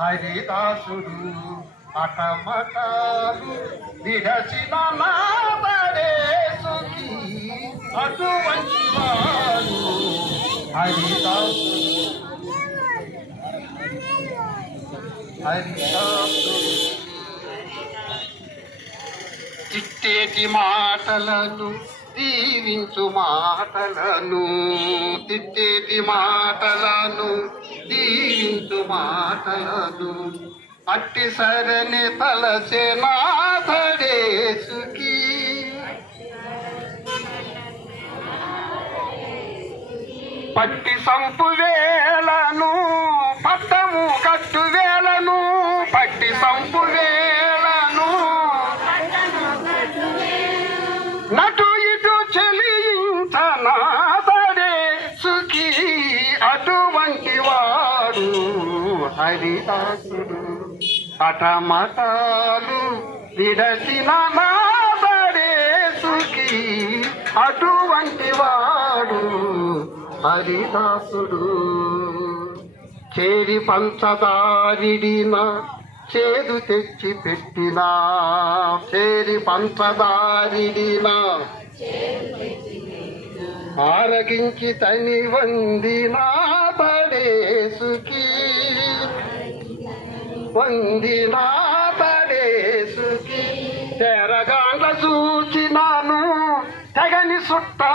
హరిదాసుడు అటమటాలు విడచిన నాడే సుఖీ అటువంటి వాడు హరిదాసుడు తిట్టేటి మాటలను దీవించు మాటలను తిట్టేటి మాటలను దీవించు మాటలను అట్టి సరని తలసే నాథడే సుఖీ పట్టి సంపు వేలను పట్టము కట్టు వేలను పట్టి సంపు వేలను నటు ఇటు చెలించనాథడే సుఖీ అటువంటి వాడు హరిదాసుడు అటమటాలు విడచిన నాథడే సుఖీ అటువంటి వాడు హరిదాసుడు చేరి పంచదారిడిన చేదు తెచ్చి పెట్టినా చేరి పంచదారిడిన ఆరగించి తని వందినా పడే సుఖీ వందినా పడే సుఖీ తెరగాండ్ల చూచినాను తెగని సుట్టా